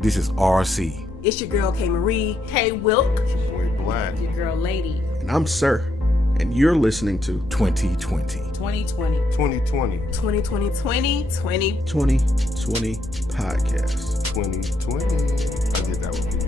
This is RC. It's your girl K Marie. Hey Wilk. It's your boy Black. Your girl Lady. And I'm Sir. And you're listening to 2020. 2020. 2020. 2020. 2020. 2020 Podcast. 2020. I did that one for you.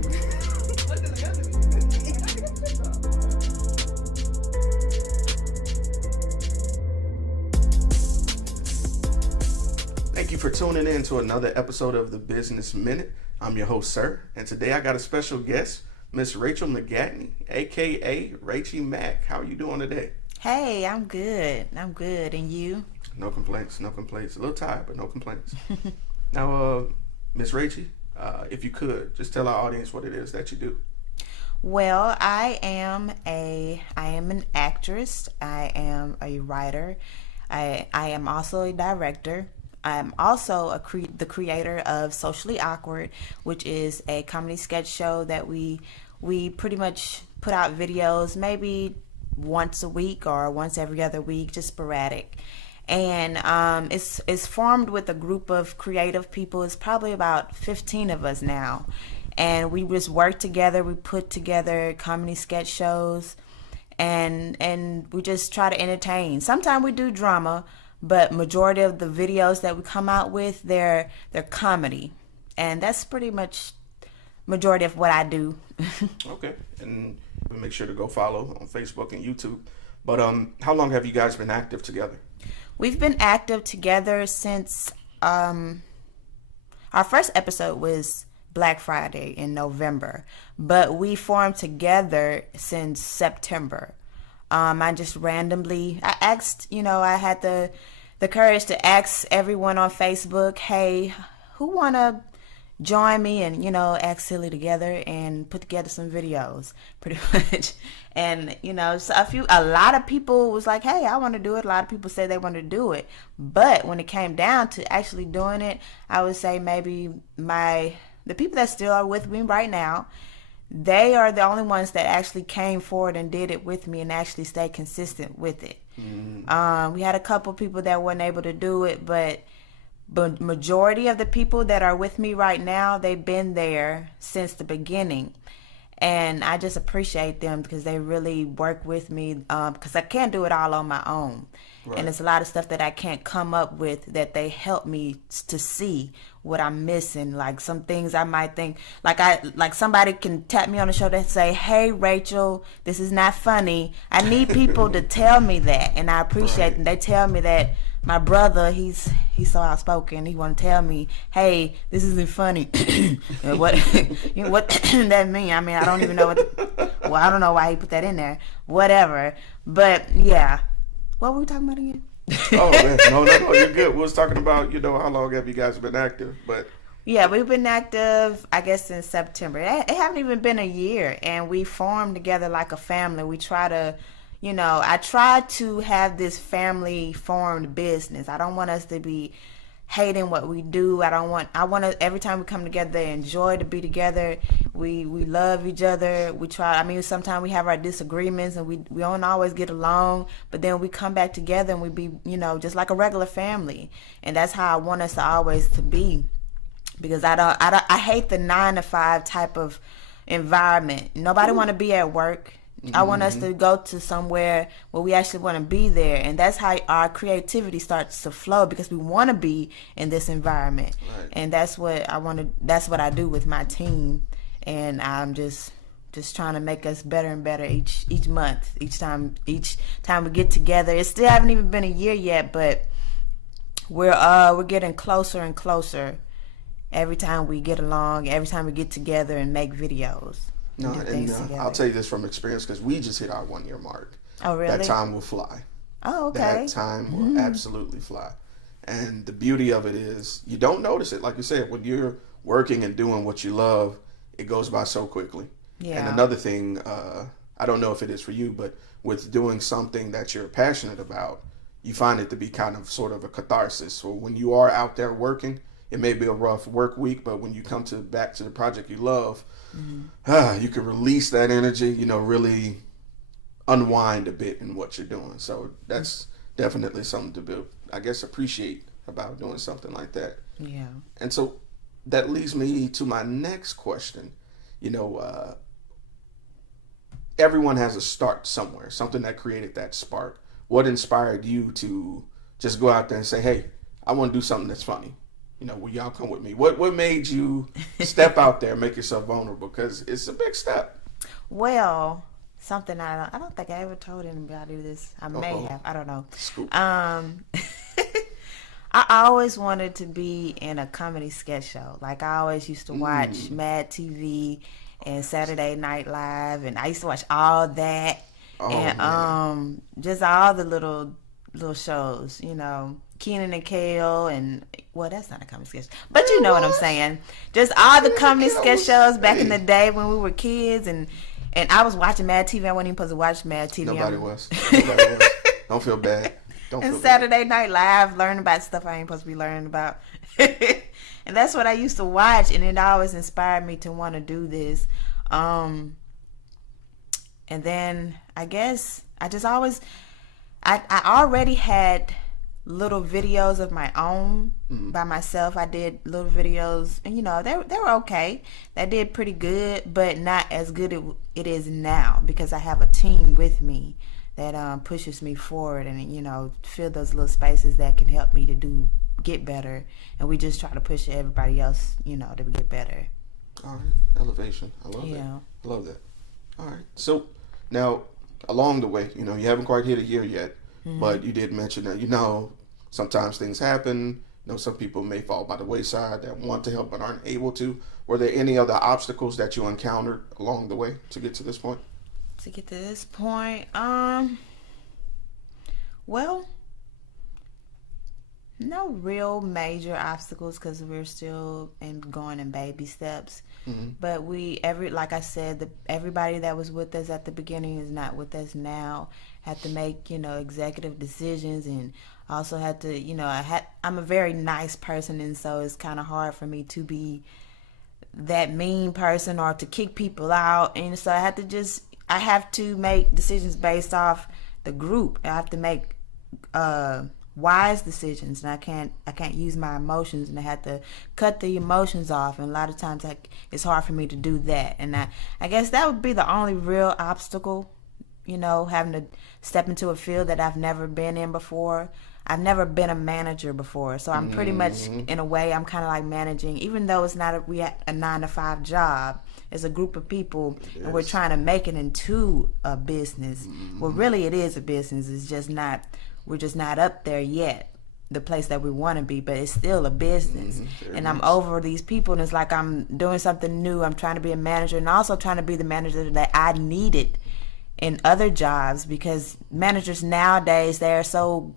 Thank you for tuning in to another episode of the Business Minute. I'm your host, Sir, and today I got a special guest, Miss Rachel McGatney, aka Rachie Mack. How are you doing today? Hey, I'm good. And you? No complaints. A little tired, but no complaints. Now, Miss Rachie, if you could, just tell our audience what it is that you do. Well, I am an actress. I am a writer. I am also a director. I'm also the creator of Socially Awkward, which is a comedy sketch show that we pretty much put out videos maybe once a week or once every other week, just sporadic. And it's formed with a group of creative people. It's probably about 15 of us now. And we just work together. We put together comedy sketch shows and we just try to entertain. Sometimes we do drama, but majority of the videos that we come out with, they're comedy. And that's pretty much majority of what I do. Okay. And we'll make sure to go follow on Facebook and YouTube. But how long have you guys been active together? We've been active together since our first episode was Black Friday in November, but we formed together since September. I just randomly, I asked, I had the courage to ask everyone on Facebook, hey, who want to join me and, act silly together and put together some videos, pretty much. And, so a lot of people was like, hey, I want to do it. A lot of people said they want to do it. But when it came down to actually doing it, I would say maybe the people that still are with me right now, they are the only ones that actually came forward and did it with me and actually stayed consistent with it. Mm-hmm. We had a couple people that weren't able to do it, but majority of the people that are with me right now, they've been there since the beginning. And I just appreciate them because they really work with me because I can't do it all on my own. Right. And there's a lot of stuff that I can't come up with that they help me to see what I'm missing. Like some things I might think, like somebody can tap me on the shoulder and say, hey, Rachel, this is not funny. I need people to tell me that. And I appreciate them. They tell me that. My brother, he's so outspoken. He want to tell me, hey, this isn't funny. What that mean? I mean, I don't even know I don't know why he put that in there. Whatever. But yeah. What were we talking about again? Oh, man. No, you're good. We was talking about, how long have you guys been active? But yeah, we've been active, I guess, since September. It haven't even been a year, and we formed together like a family. We try to, I try to have this family formed business. I don't want us to be hating what we do. I want to, every time we come together, enjoy to be together. We love each other. We try, sometimes we have our disagreements and we don't always get along, but then we come back together and we be, just like a regular family. And that's how I want us to always to be, because I hate the 9-to-5 type of environment. Nobody want to be at work. Mm-hmm. I want us to go to somewhere where we actually want to be there, and that's how our creativity starts to flow, because we want to be in this environment. Right. And that's what I want to. That's what I do with my team, and I'm just trying to make us better and better each month, each time we get together. It still haven't even been a year yet, but we're getting closer and closer every time we get along, every time we get together and make videos. No, and I'll tell you this from experience, because we just hit our 1-year mark. Oh, really? That time will fly. Oh, okay. That time will absolutely fly. And the beauty of it is you don't notice it. Like you said, when you're working and doing what you love, it goes by so quickly. Yeah. And another thing, I don't know if it is for you, but with doing something that you're passionate about, you find it to be kind of sort of a catharsis. So when you are out there working, it may be a rough work week, but when you come back to the project you love, you can release that energy, really unwind a bit in what you're doing. So that's definitely something to, I guess, appreciate about doing something like that. Yeah. And so that leads me to my next question. Everyone has a start somewhere, something that created that spark. What inspired you to just go out there and say, hey, I want to do something that's funny? Will y'all come with me? What made you step out there, make yourself vulnerable? Because it's a big step. Well, something I don't think I ever told anybody this. I may have. I don't know. Scoop. I always wanted to be in a comedy sketch show. Like, I always used to watch Mad TV and Saturday Night Live, and I used to watch all that. And just all the little shows, Kenan and Kel, and well, that's not a comedy sketch, but you know what I'm saying. Just all the comedy sketch shows back in the day when we were kids, and I was watching Mad TV. I wasn't even supposed to watch Mad TV. Nobody was. Don't feel bad. And Saturday Night Live, learning about stuff I ain't supposed to be learning about. And that's what I used to watch, and it always inspired me to want to do this. And then I guess I already had little videos of my own by myself. I did little videos, and they were okay. They did pretty good, but not as good it is now, because I have a team with me that pushes me forward, and fill those little spaces that can help me to get better. And we just try to push everybody else, to get better. All right, elevation. I love that. I love that. All right, so now along the way, you haven't quite hit a year yet, but you did mention that sometimes things happen. Some people may fall by the wayside that want to help but aren't able to. Were there any other obstacles that you encountered along the way to get to this point? Well, no real major obstacles, because we're still going in baby steps. But like I said, everybody that was with us at the beginning is not with us now. Had to make executive decisions, and also had to I'm a very nice person, and so it's kind of hard for me to be that mean person or to kick people out. And so I have to make decisions based off the group. I have to make wise decisions, and I can't use my emotions, and I have to cut the emotions off. And a lot of times it's hard for me to do that. And I guess that would be the only real obstacle, having to step into a field that I've never been in before. I've never been a manager before, so I'm pretty much, in a way, I'm kind of like managing, even though it's not a 9-to-5 job. It's a group of people, and we're trying to make it into a business. Well, really, it is a business. It's just not. We're just not up there yet, the place that we want to be, but it's still a business. And I'm over these people, and it's like I'm doing something new. I'm trying to be a manager, and also trying to be the manager that I needed in other jobs, because managers nowadays, they're so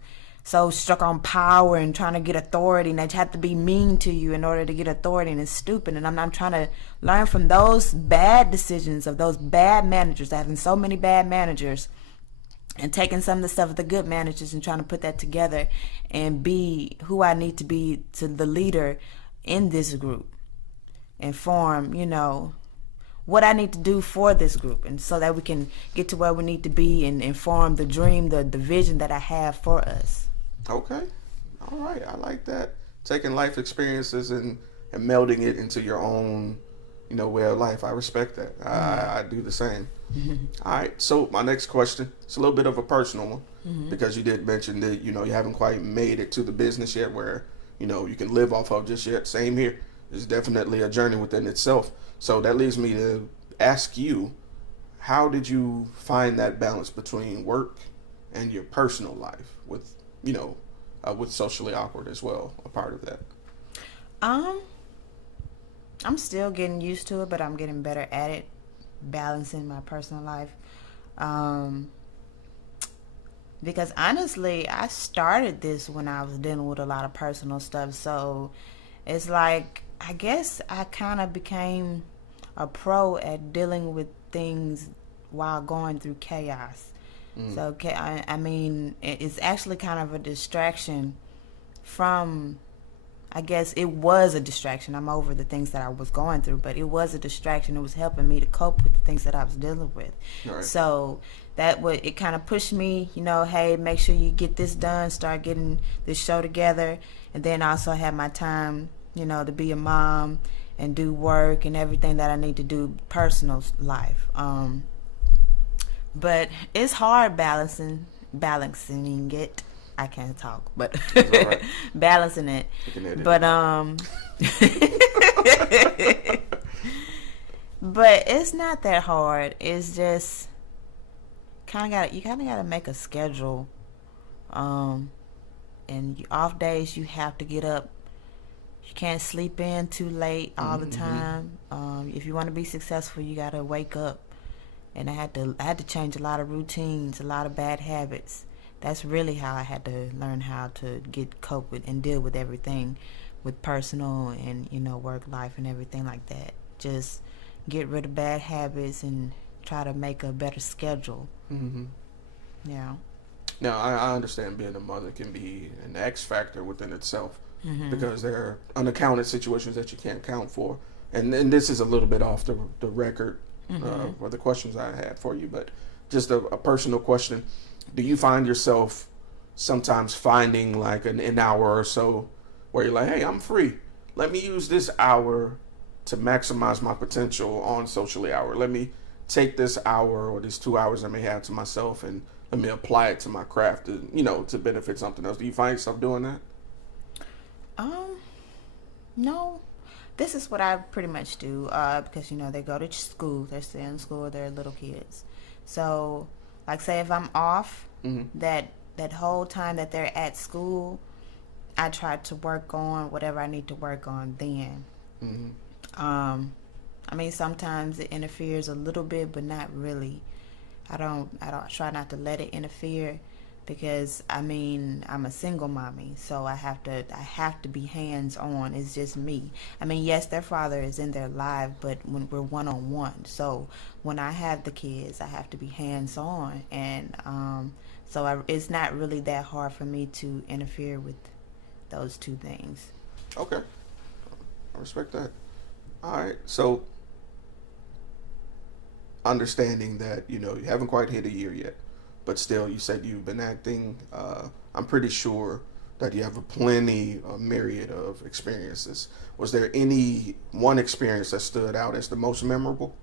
struck on power and trying to get authority, and they have to be mean to you in order to get authority, and it's stupid. And I'm trying to learn from those bad decisions of those bad managers, having so many bad managers, and taking some of the stuff of the good managers and trying to put that together and be who I need to be to the leader in this group, and form, what I need to do for this group, and so that we can get to where we need to be and form the dream, the vision that I have for us. Okay. All right. I like that. Taking life experiences and melding it into your own, way of life. I respect that. I do the same. All right. So my next question, it's a little bit of a personal one, because you did mention that, you haven't quite made it to the business yet where, you can live off of just yet. Same here. It's definitely a journey within itself. So that leads me to ask you, how did you find that balance between work and your personal life with, with Socially Awkward as well, a part of that? I'm still getting used to it, but I'm getting better at it, balancing my personal life. Because honestly, I started this when I was dealing with a lot of personal stuff. So it's like, I guess I kind of became a pro at dealing with things while going through chaos. So, I mean, it's actually kind of a distraction from, I guess it was a distraction. I'm over the things that I was going through, but it was a distraction. It was helping me to cope with the things that I was dealing with. Right. So it kind of pushed me, hey, make sure you get this done, start getting this show together. And then also have my time to be a mom and do work and everything that I need to do personal life. But it's hard balancing it. I can't talk, but right. balancing it. But but it's not that hard. It's just you kind of gotta make a schedule. And off days you have to get up. You can't sleep in too late all the time. If you want to be successful, you gotta wake up. And I had to change a lot of routines, a lot of bad habits. That's really how I had to learn how to cope with and deal with everything, with personal and work life and everything like that. Just get rid of bad habits and try to make a better schedule. Yeah. Now, I understand being a mother can be an X factor within itself because there are unaccounted situations that you can't account for. And this is a little bit off the record for the questions I had for you, but just a personal question. Do you find yourself sometimes finding like an hour or so where you're like, hey, I'm free. Let me use this hour to maximize my potential on socially hour. Let me take this hour or these 2 hours I may have to myself and let me apply it to my craft to benefit something else. Do you find yourself doing that? No. This is what I pretty much do because they go to school. They're still in school. They're little kids. So, like, say if I'm off, that whole time that they're at school, I try to work on whatever I need to work on then. I mean, sometimes it interferes a little bit, but not really. I don't try not to let it interfere because I'm a single mommy, so I have to be hands on. It's just me. I mean, yes, their father is in their life, but when we're one-on-one, so when I have the kids, I have to be hands on, and it's not really that hard for me to interfere with those two things. Okay, I respect that. All right, so understanding that you haven't quite hit a year yet, but still you said you've been acting. I'm pretty sure that you have a myriad of experiences. Was there any one experience that stood out as the most memorable?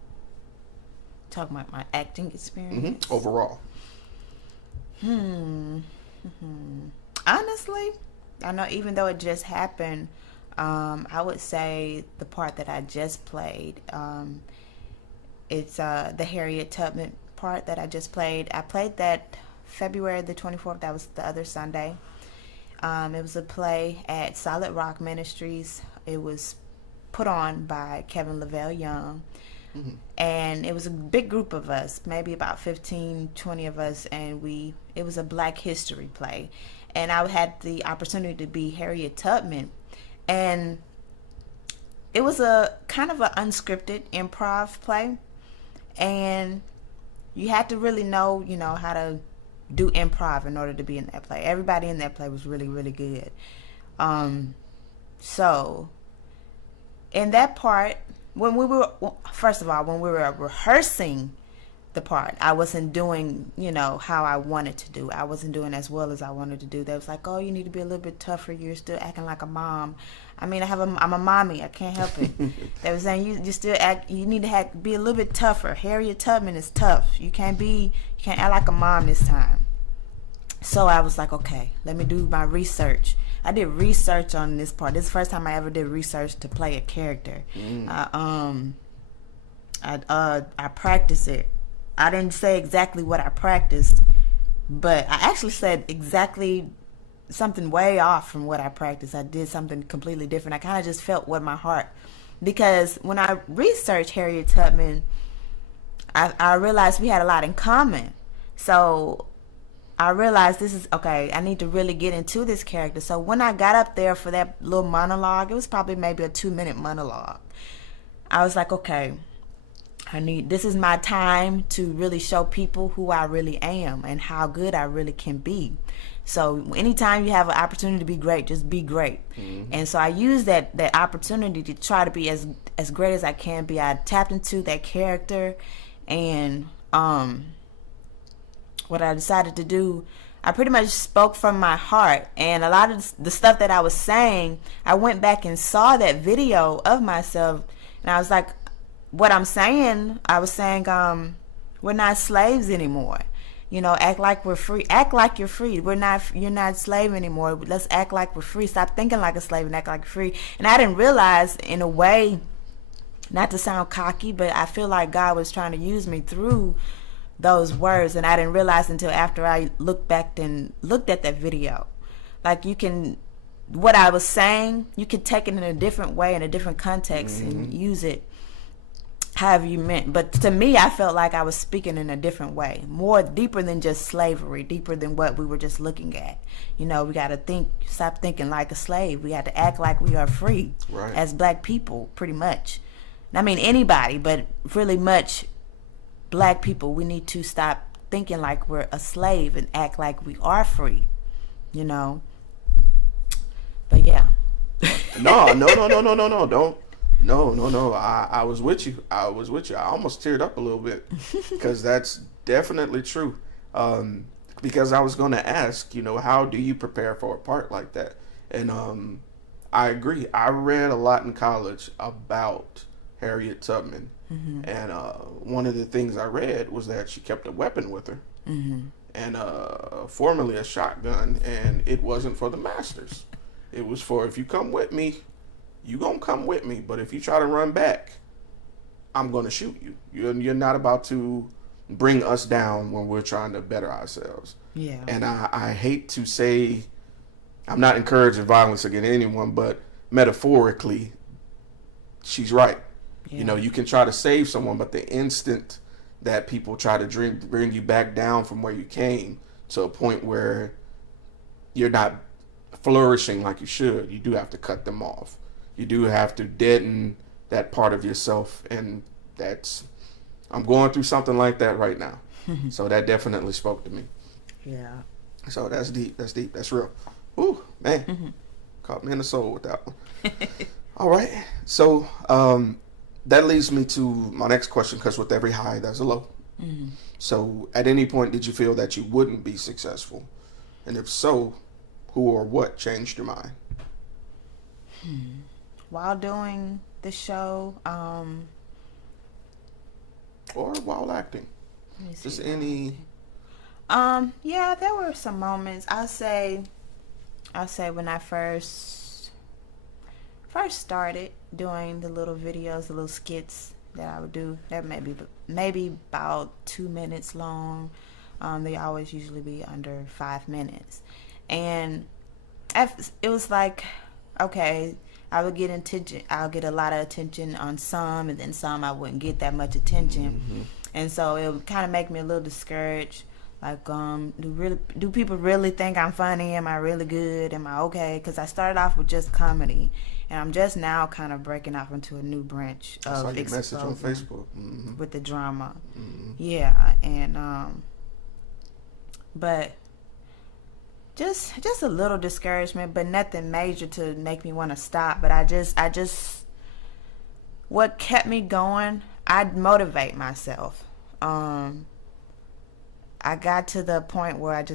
Talking about my acting experience overall. Honestly, I know even though it just happened, I would say the part that I just played. It's the Harriet Tubman part that I just played. I played that February the 24th. That was the other Sunday. It was a play at Solid Rock Ministries. It was put on by Kevin Lavelle Young. And it was a big group of us, maybe about 15, 20 of us, and it was a Black history play. And I had the opportunity to be Harriet Tubman. And it was a kind of an unscripted improv play. And you had to really know, how to do improv in order to be in that play. Everybody in that play was really, really good. So in that part, when we were rehearsing the part, I wasn't doing, how I wanted to do. I wasn't doing as well as I wanted to do. They was like, oh, you need to be a little bit tougher. You're still acting like a mom. I mean, I'm a mommy. I can't help it. They were saying you still act. You need to be a little bit tougher. Harriet Tubman is tough. You can't act like a mom this time. So I was like, okay, let me do my research. I did research on this part. This is the first time I ever did research to play a character. I practiced it. I didn't say exactly what I practiced, but I actually said exactly something way off from what I practiced. I did something completely different. I kind of just felt what my heart, because when I researched Harriet Tubman, I realized we had a lot in common. So I realized this is, okay, I need to really get into this character. So when I got up there for that little monologue, it was probably maybe a 2-minute monologue. I was like, okay, this is my time to really show people who I really am and how good I really can be. So anytime you have an opportunity to be great, just be great. And so I used that opportunity to try to be as great as I can be. I tapped into that character, and what I decided to do, I pretty much spoke from my heart, and a lot of the stuff that I was saying, I went back and saw that video of myself, and I was like, what I'm saying, I was saying, we're not slaves anymore. You know, act like we're free. Act like you're free. You're not a slave anymore. Let's act like we're free. Stop thinking like a slave and act like you're free. And I didn't realize, in a way, not to sound cocky, but I feel like God was trying to use me through those words, and I didn't realize until after I looked back and looked at that video. Like, what I was saying, you could take it in a different way, in a different context, and use it however you meant. But to me, I felt like I was speaking in a different way, more deeper than just slavery, deeper than what we were just looking at. You know, we got to stop thinking like a slave. We got to act like we are free as black people, pretty much. I mean, anybody, but really much black people, we need to stop thinking like we're a slave and act like we are free, you know. But yeah. No, don't. No. I was with you. I almost teared up a little bit because that's definitely true. Because I was going to ask, you know, how do you prepare for a part like that? And I agree. I read a lot in college about Harriet Tubman. And one of the things I read was that she kept a weapon with her, and formerly a shotgun, and it wasn't for the masters. It was for, if you come with me, you gonna come with me, but if you try to run back, I'm gonna shoot you. You're not about to bring us down when we're trying to better ourselves. Yeah. And I hate to say, I'm not encouraging violence against anyone, but metaphorically, she's right. Yeah. You know, you can try to save someone, but the instant that people try to bring you back down from where you came to a point where you're not flourishing like you should, you do have to cut them off. You do have to deaden that part of yourself, and I'm going through something like that right now. So that definitely spoke to me. Yeah. So that's deep. That's real. Ooh, man. Caught me in the soul with that one. All right. So that leads me to my next question, because with every high, there's a low. So at any point, did you feel that you wouldn't be successful? And if so, who or what changed your mind? While doing the show, or while acting? Just any... yeah, there were some moments. I'll say when I first started doing the little videos, the little skits that I would do, that maybe about 2 minutes long. They always usually be under 5 minutes. And it was like, okay, I would get attention. I'll get a lot of attention on some, and then some I wouldn't get that much attention. And so it would kind of make me a little discouraged. Like, do people really think I'm funny? Am I really good? Am I okay? Because I started off with just comedy, and I'm just now kind of breaking off into a new branch of I saw your message on Facebook with the drama. Yeah, and but just a little discouragement, but nothing major to make me want to stop. But I just what kept me going, I'd motivate myself. I got to the point where I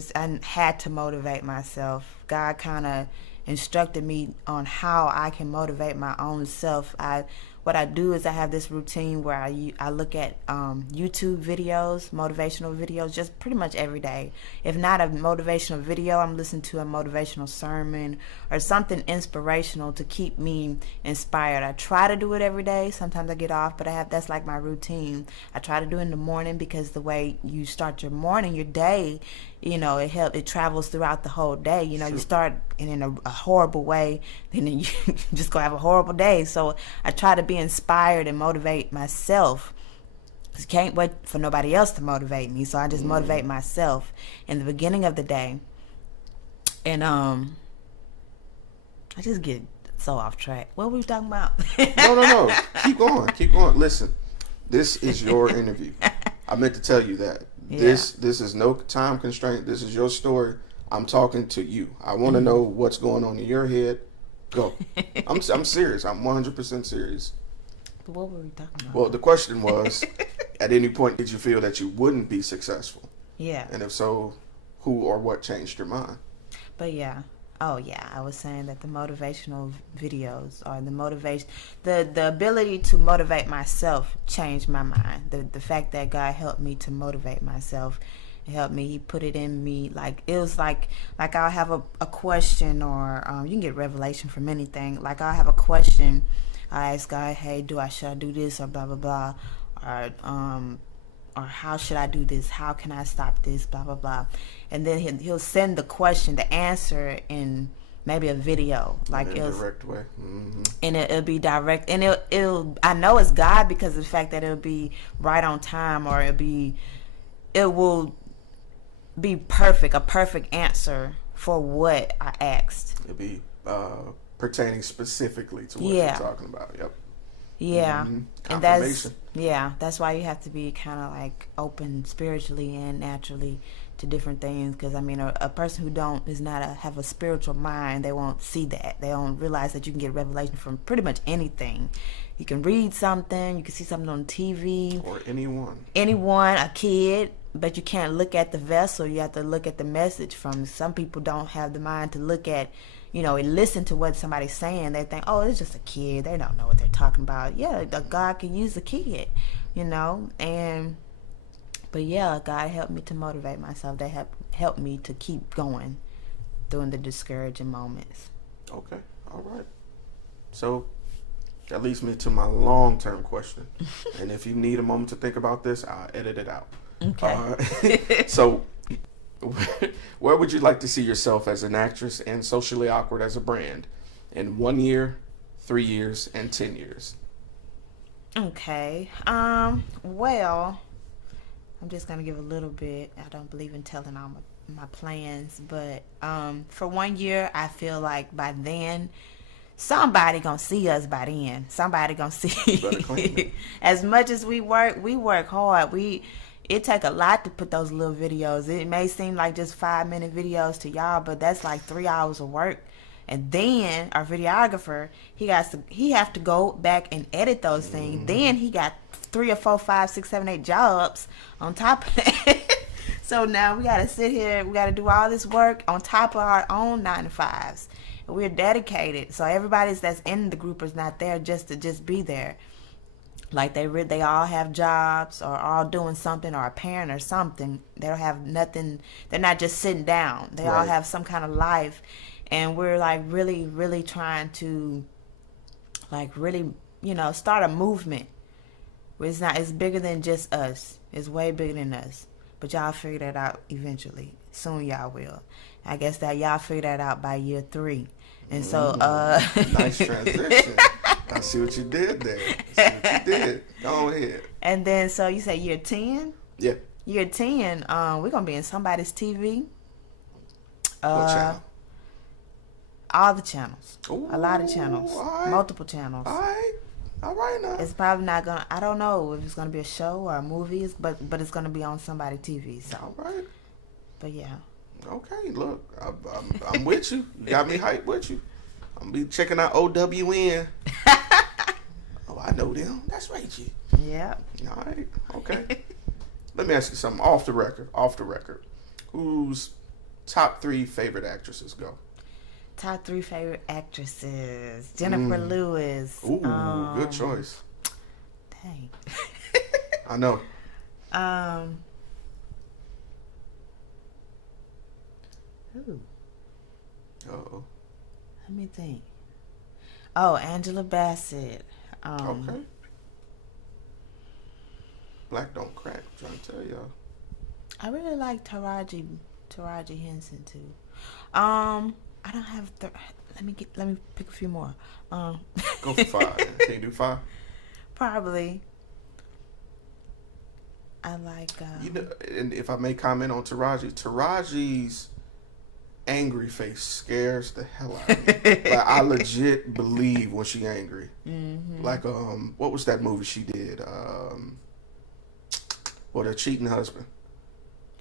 had to motivate myself. God kind of instructed me on how I can motivate my own self. What I do is I have this routine where I look at YouTube videos, motivational videos, just pretty much every day. If not a motivational video, I'm listening to a motivational sermon or something inspirational to keep me inspired. I try to do it every day. Sometimes I get off, but that's like my routine. I try to do it in the morning, because the way you start your morning, your day, you know, it travels throughout the whole day. You know, you start in a horrible way, then you just go have a horrible day. So I try to be inspired and motivate myself. I can't wait for nobody else to motivate me, so I just motivate myself in the beginning of the day. And I just get so off track. What were we talking about? No. Keep going. Listen, this is your interview. I meant to tell you that. Yeah. This is no time constraint. This is your story. I'm talking to you. I want to know what's going on in your head. Go. I'm serious. I'm 100% serious. But what were we talking about? Well, the question was, at any point did you feel that you wouldn't be successful? Yeah. And if so, who or what changed your mind? But yeah. Oh yeah, I was saying that the motivational videos or the ability to motivate myself changed my mind. The fact that God helped me to motivate myself, it helped me. He put it in me. Like it was like I'll have a question, or you can get revelation from anything. Like I'll have a question, I ask God, hey, should I do this, or blah blah blah, or how should I do this? How can I stop this? Blah blah blah, and then he'll send the question, the answer in maybe a video, like in a direct way, and it'll be direct, and it'll I know it's God because of the fact that it'll be right on time, or it will be perfect, a perfect answer for what I asked. It'll be pertaining specifically to what you're talking about. Yep. Yeah, and Confirmation. that's why you have to be kind of like open spiritually and naturally to different things. Because I mean, a person who have a spiritual mind, they won't see that. They don't realize that you can get revelation from pretty much anything. You can read something, you can see something on TV, or anyone, a kid, but you can't look at the vessel. You have to look at the message from. Some people don't have the mind to look at, and listen to what somebody's saying. They think, oh, it's just a kid. They don't know what they're talking about. Yeah, God can use a kid, but yeah, God helped me to motivate myself. They have helped me to keep going during the discouraging moments. Okay, all right. So that leads me to my long-term question. And if you need a moment to think about this, I'll edit it out. Okay. So where would you like to see yourself as an actress and Socially Awkward as a brand in 1 year, 3 years, and 10 years? Okay. Well, I'm just going to give a little bit. I don't believe in telling all my plans, but for 1 year, I feel like by then, somebody going to see us by then. Somebody going to see. As much as we work hard. It take a lot to put those little videos. It may seem like just 5-minute videos to y'all, but that's like 3 hours of work. And then our videographer, he have to go back and edit those things. Then he got 3 or 4, 5, 6, 7, 8 jobs on top of that. So now we got to sit here. We got to do all this work on top of our own 9-to-5s. And we're dedicated. So everybody that's in the group is not there just to be there. Like they all have jobs or all doing something, or a parent or something. They don't have nothing. They're not just sitting down. They all have some kind of life. And we're like really, really trying to like really, start a movement. It's bigger than just us. It's way bigger than us. But y'all figure that out eventually. Soon y'all will. I guess that y'all figure that out by year 3. And so nice transition. I see what you did there. Go ahead. And then, so you say year 10? Yeah. Year 10, we're going to be in somebody's TV. What channel? All the channels. Ooh, a lot of channels. Right. Multiple channels. All right now. It's probably not going to, I don't know if it's going to be a show or a movie, but it's going to be on somebody's TV. So. All right. But yeah. Okay, look, I'm with you. You got me hyped with you. I'm going to be checking out OWN. Oh, I know them. That's Rachie. Yeah. All right. Okay. Let me ask you something off the record. Whose top 3 favorite actresses go? Top 3 favorite actresses. Jennifer Lewis. Ooh, good choice. Dang. I know. Ooh. Uh-oh. Let me think. Oh, Angela Bassett. Okay. Black don't crack, I'm trying to tell y'all. I really like Taraji Henson too. I don't have let me pick a few more. Go for 5. Can you do 5? Probably. I like and if I may comment on Taraji's angry face scares the hell out of me. Like, I legit believe when she angry. Mm-hmm. Like what was that movie she did? Her cheating husband.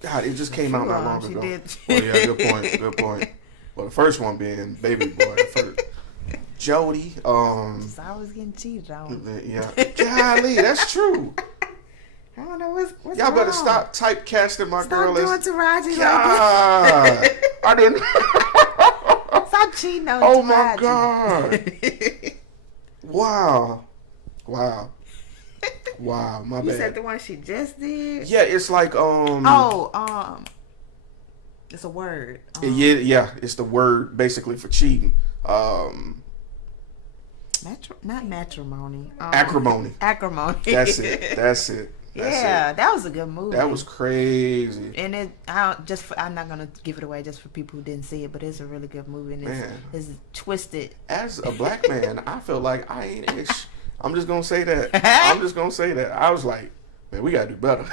God, it just came out not long ago. Did. Oh yeah, good point. Well, the first one being Baby Boy. Jody. She's always getting cheated on. Yeah. Golly, that's true. I don't know what's Y'all better wrong. stop typecasting my girl Stop as... doing Taraji like God. I didn't... that. Stop cheating on Oh, Taraji. my God. Wow. Wow, my You bad. said the one she just did? Yeah, it's like it's a word. yeah, it's the word basically for cheating. Not matrimony. Acrimony. Acrimony. That's it. Yeah, that was a good movie. That was crazy. And I'm not gonna give it away just for people who didn't see it, but it's a really good movie and it's twisted. As a black man, I feel like I ain't ish. I'm just gonna say that. I was like, man, we gotta do better.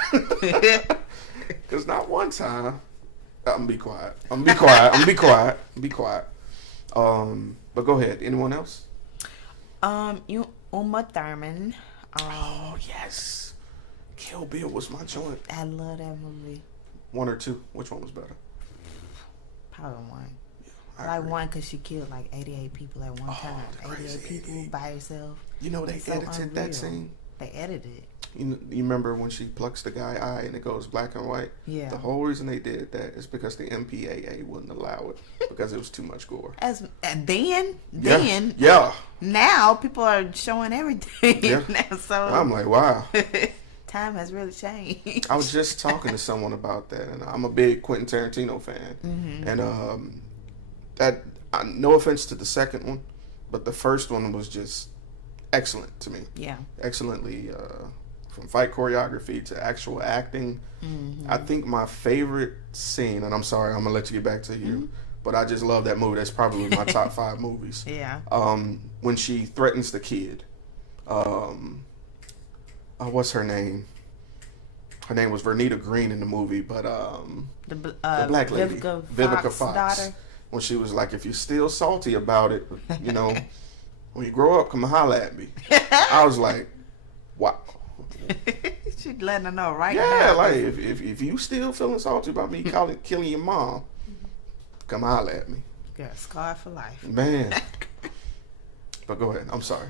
Cause not one time. I'm gonna be quiet. But go ahead. Anyone else? Uma Thurman. Oh yes, Kill Bill was my joint. I love that movie. 1 or 2? Which one was better? Probably 1. I I like agree. 1 because she killed like 88 people at one time. crazy. 88 people by herself. You know they It's so edited unreal. that scene. They edited it. You remember when she plucks the guy eye and it goes black and white? Yeah. The whole reason they did that is because the MPAA wouldn't allow it because it was too much gore. Then Yeah. now people are showing everything. Yeah. Now, so I'm like, wow. time has really changed. I was just talking to someone about that, and I'm a big Quentin Tarantino fan. Mm-hmm. And no offense to the second one, but the first one was just excellent to me. Yeah. Excellently, from fight choreography to actual acting. Mm-hmm. I think my favorite scene, and I'm sorry, I'm gonna let you get back to you, but I just love that movie. That's probably my top 5 movies. Yeah. When she threatens the kid. What's her name? Her name was Vernita Green in the movie, but the black lady, Vivica Fox. Daughter. When she was like, "If you're still salty about it, you know, when you grow up, come holler at me." I was like, "Wow." She's letting her know right Yeah, now. like if you still feeling salty about me killing your mom, come holler at me, Girl, scarred for life. man. But go ahead. I'm sorry.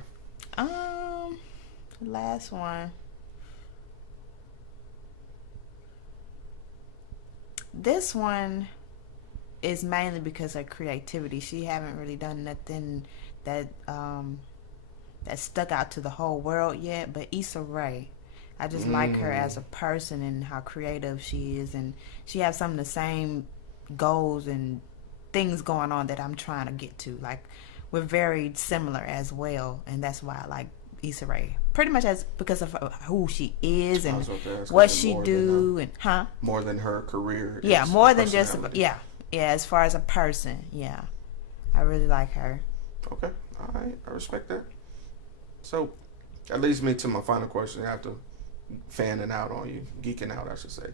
Last one. This one is mainly because of creativity. She haven't really done nothing that that stuck out to the whole world yet. But Issa Rae, I just like her as a person and how creative she is, and she has some of the same goals and things going on that I'm trying to get to. Like, we're very similar as well, and that's why I like Issa Rae. Pretty much because of who she is and what she do, and more than her career. Yeah, more than just personality. yeah. As far as a person, yeah, I really like her. Okay, all right, I respect that. So that leads me to my final question. After fanning out on you, geeking out, I should say.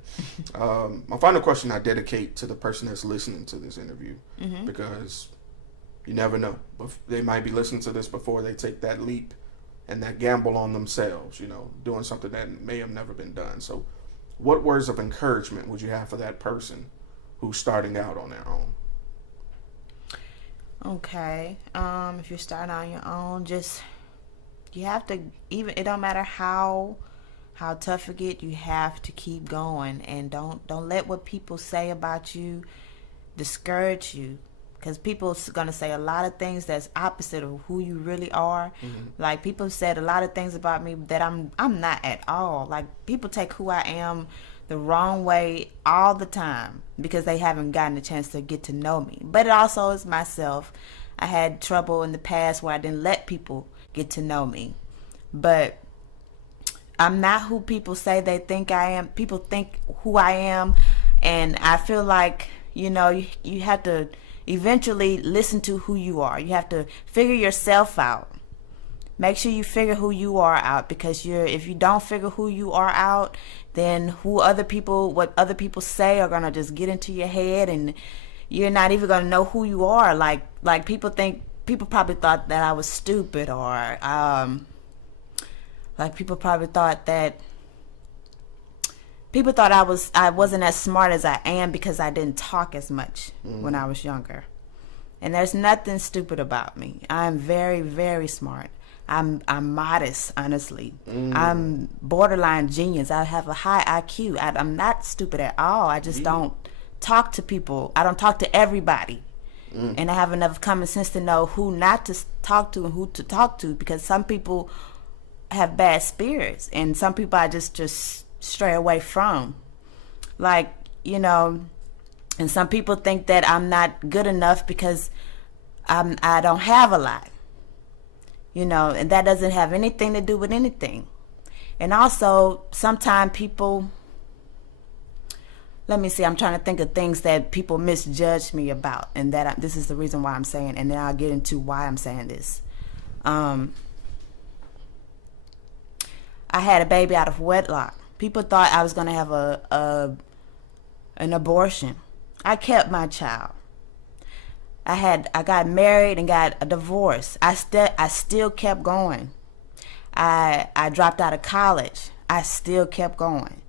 My final question I dedicate to the person that's listening to this interview, because you never know. They might be listening to this before they take that leap and that gamble on themselves, you know, doing something that may have never been done. So what words of encouragement would you have for that person who's starting out on their own? Okay. If you're starting on your own, you have to, even, it don't matter how tough it get, you have to keep going, and don't let what people say about you discourage you. Because people gonna say a lot of things that's opposite of who you really are. Like, people said a lot of things about me that I'm not at all. Like, people take who I am the wrong way all the time because they haven't gotten a chance to get to know me. But it also is myself. I had trouble in the past where I didn't let people get to know me. But I'm not who people say they think I am. People think who I am, and I feel like, you know, you have to eventually listen to who you are. You have to figure yourself out. Make sure you figure who you are out, because if you don't figure who you are out, then what other people say are gonna just get into your head, and you're not even gonna know who you are. Like people probably thought that I was stupid, or like people thought I wasn't as smart as I am because I didn't talk as much when I was younger. And there's nothing stupid about me. I'm very, very smart. I'm modest, honestly. I'm borderline genius. I have a high IQ. I'm not stupid at all. I just don't talk to people. I don't talk to everybody. And I have enough common sense to know who not to talk to and who to talk to, because some people have bad spirits and some people I just stray away from. Like, you know, and some people think that I'm not good enough because I don't have a lot. You know, and that doesn't have anything to do with anything. And also, sometimes people, let me see, I'm trying to think of things that people misjudge me about, and that this is the reason why I'm saying, and then I'll get into why I'm saying this. I had a baby out of wedlock. People thought I was going to have an abortion. I kept my child. I got married and got a divorce. I still kept going. I dropped out of college. I still kept going.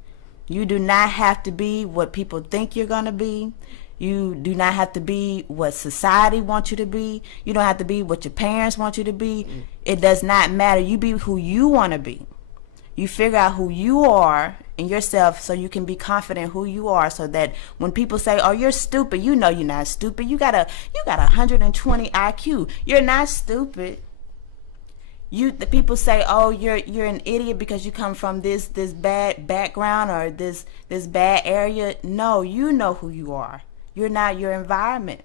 You do not have to be what people think you're going to be. You do not have to be what society wants you to be. You don't have to be what your parents want you to be. It does not matter. You be who you want to be. You figure out who you are in yourself so you can be confident who you are, so that when people say, oh, you're stupid, you know you're not stupid. You got 120 IQ. You're not stupid. The people say, oh, you're an idiot because you come from this bad background or this bad area. No, you know who you are. You're not your environment.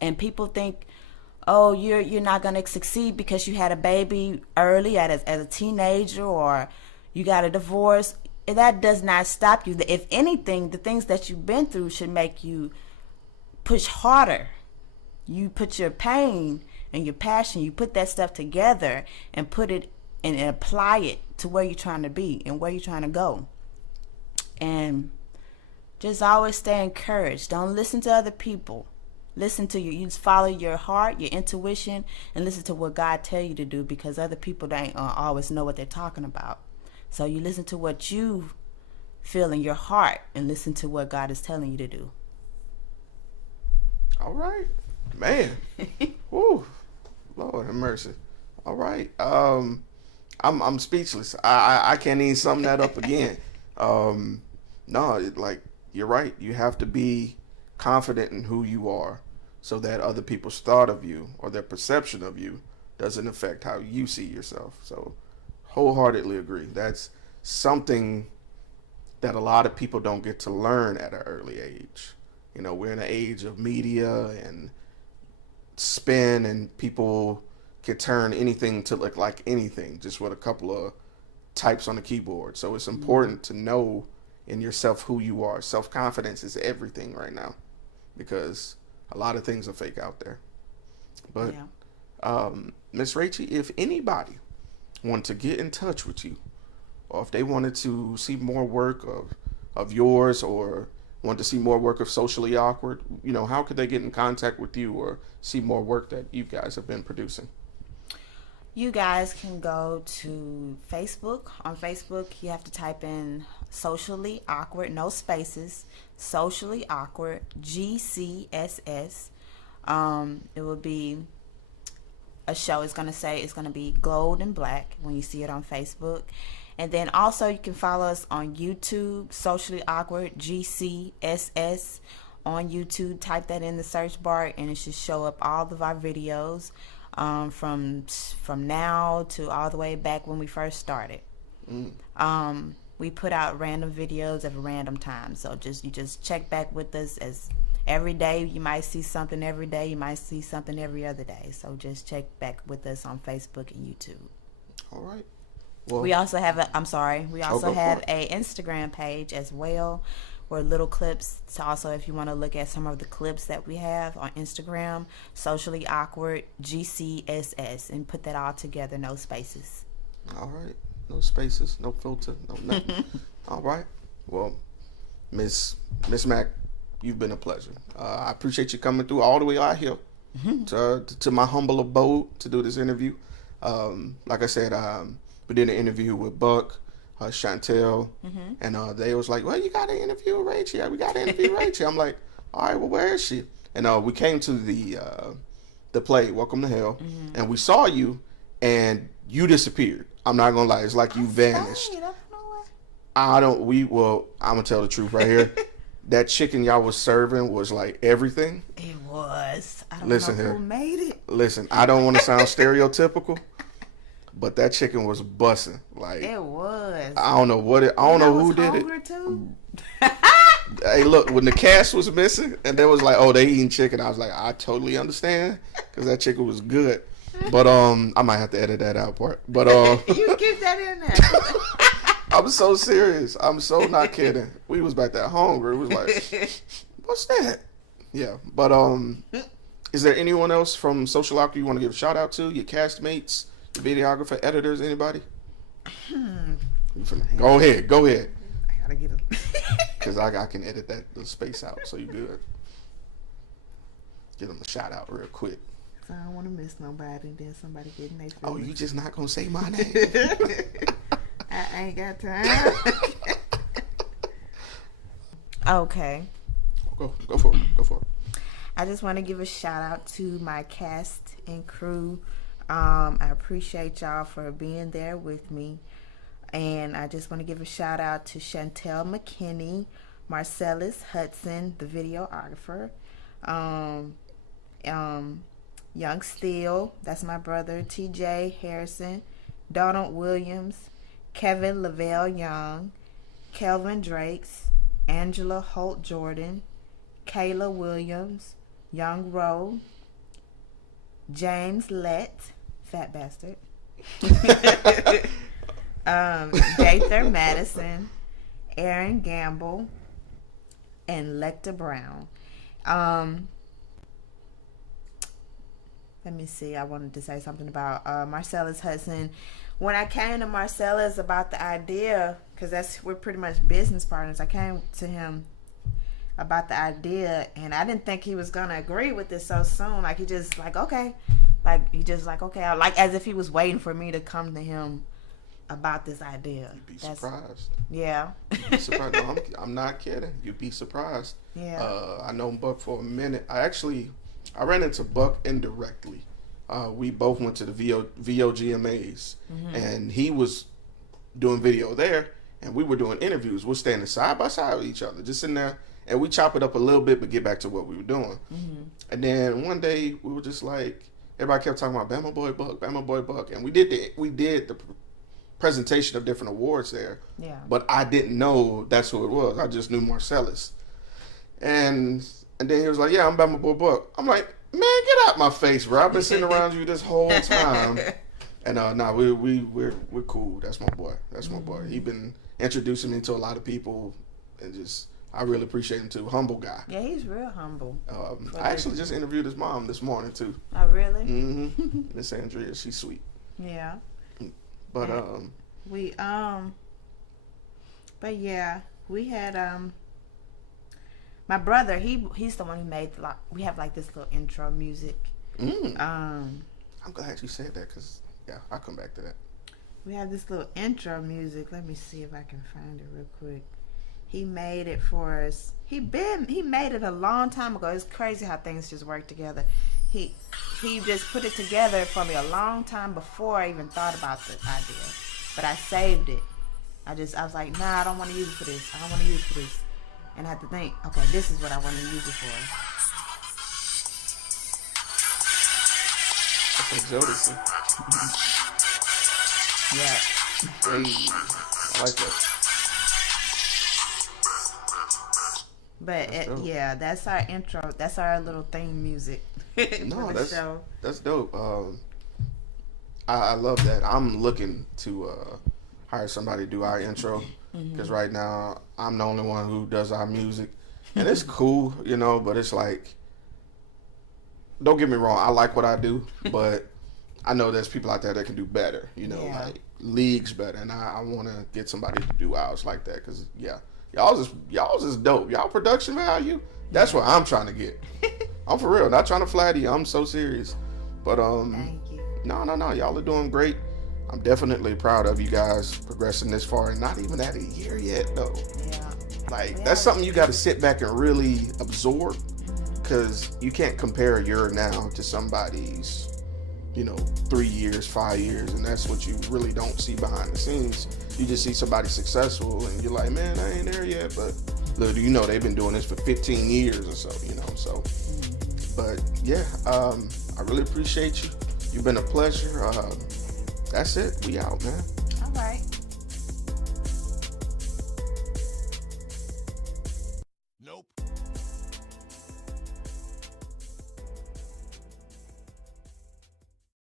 And people think, oh, you're not going to succeed because you had a baby early as a teenager, or you got a divorce. That does not stop you. If anything, the things that you've been through should make you push harder. You put your pain and your passion, you put that stuff together and put it and apply it to where you're trying to be and where you're trying to go. And just always stay encouraged. Don't listen to other people. Listen to you just follow your heart, your intuition, and listen to what God tell you to do, because other people don't always know what they're talking about. So you listen to what you feel in your heart and listen to what God is telling you to do. All right, man. Woo, Lord have mercy. All right, I'm speechless. I can't even sum that up again. Like you're right. You have to be confident in who you are, so that other people's thought of you or their perception of you doesn't affect how you see yourself. So wholeheartedly agree. That's something that a lot of people don't get to learn at an early age. You know, we're in an age of media and spin, and people can turn anything to look like anything just with a couple of types on the keyboard. So it's important to know in yourself who you are. Self-confidence is everything right now, because a lot of things are fake out there. But Miss Rachie, if anybody wanted to get in touch with you, or if they wanted to see more work of yours, or want to see more work of Socially Awkward, you know, how could they get in contact with you or see more work that you guys have been producing? You guys can go to Facebook. On Facebook, you have to type in Socially Awkward, no spaces, Socially Awkward, GCSS. It will be a show. It's going to be gold and black when you see it on Facebook. And then also you can follow us on YouTube, Socially Awkward, GCSS on YouTube. Type that in the search bar and it should show up all of our videos from now to all the way back when we first started. We put out random videos at random times. So you just check back with us. As every day you might see something every day. You might see something every other day. So just check back with us on Facebook and YouTube. All right. Well, we also have a Instagram page as well, where little clips. So also, if you want to look at some of the clips that we have on Instagram, Socially Awkward GCSS, and put that all together, no spaces. All right, no spaces, no filter, no nothing. All right. Well, Miss Mack, you've been a pleasure. I appreciate you coming through all the way out here to my humble abode to do this interview. Like I said, we did an interview with Buck, Chantel, and they was like, well, you got to interview Rachie. We got to interview Rachie. I'm like, all right, well, where is she? And we came to the play, Welcome to Hell, and we saw you, and you disappeared. I'm not gonna lie. It's like you vanished. I'm gonna tell the truth right here. That chicken y'all was serving was like everything. It was. I don't Listen know here. who made it. Listen, I don't want to sound stereotypical, but that chicken was busting. Like It was. I don't know what it. I don't know who did it. Too. Hey, look, when the cast was missing, and they was like, "Oh, they eating chicken," I was like, "I totally understand," because that chicken was good. But I might have to edit that out part. But You keep that in there. I'm so serious. I'm so not kidding. We was back there hungry. It was like, what's that? Yeah. But is there anyone else from Social Awkward you want to give a shout out to? Your castmates, your videographer, editors, anybody? Go ahead. I gotta get it. Because I can edit that little space out, so you good. Give them a shout out real quick. So I don't want to miss nobody. Then somebody getting their Oh, you just not gonna say my name? I ain't got time. Okay. Go for it. I just want to give a shout out to my cast and crew. I appreciate y'all for being there with me. And I just want to give a shout out to Chantel McKinney, Marcellus Hudson, the videographer, Young Steele, that's my brother, TJ Harrison, Donald Williams, Kevin Lavelle Young, Kelvin Drakes, Angela Holt Jordan, Kayla Williams, Young Rowe, James Lett, fat bastard, Dather Madison, Aaron Gamble, and Lecter Brown. Let me see. I wanted to say something about Marcellus Hudson. When I came to Marcellus about the idea, because we're pretty much business partners, I came to him about the idea, and I didn't think he was gonna agree with it so soon. Like he just like okay, like as if he was waiting for me to come to him about this idea. You'd be surprised. Yeah. You'd be surprised. No, I'm not kidding. You'd be surprised. Yeah. I know Buck for a minute. I ran into Buck indirectly. We both went to the VOGMAs, and he was doing video there, and we were doing interviews. We're standing side by side with each other, just sitting there, and we chop it up a little bit, but get back to what we were doing. And then one day we were just like, everybody kept talking about Bama Boy Buck, and we did the presentation of different awards there. Yeah. But I didn't know that's who it was. I just knew Marcellus, and then he was like, "Yeah, I'm Bama Boy Buck." I'm like, "Man, get out my face, bro! I've been sitting around you this whole time." And we're cool. That's my boy. He been introducing me to a lot of people, and just I really appreciate him too. Humble guy. Yeah, he's real humble. I actually just interviewed his mom this morning too. Oh, really? Miss Andrea, she's sweet. Yeah. But but yeah, we had my brother. He's the one who made we have like this little intro music. I'm glad you said that because I'll come back to that. We have this little intro music. Let me see if I can find it real quick. He made it for us. He made it a long time ago. It's crazy how things just work together. He just put it together for me a long time before I even thought about the idea. But I saved it. I was like, nah, I don't want to use it for this. I don't want to use it for this. And I had to think, okay, this is what I want to use it for. That's like Jodeci. Yeah. Hey, I like that. But that's our intro. That's our little theme music. No, show. That's dope. I love that. I'm looking to hire somebody to do our intro because right now I'm the only one who does our music, and it's cool, but it's like, don't get me wrong, I like what I do, but I know there's people out there that can do better, like leagues better, and I want to get somebody to do ours like that because y'all's is dope. Y'all production value, that's what I'm trying to get. I'm for real, not trying to flatter you. I'm so serious. But Thank you. No, y'all are doing great. I'm definitely proud of you guys progressing this far and not even at a year yet though. Yeah. Like that's something you got to sit back and really absorb because you can't compare a year now to somebody's, 3 years, 5 years, and that's what you really don't see behind the scenes. You just see somebody successful, and you're like, man, I ain't there yet, but little do you know they've been doing this for 15 years or so, so. But yeah, I really appreciate you. You've been a pleasure. That's it. We out, man. All right.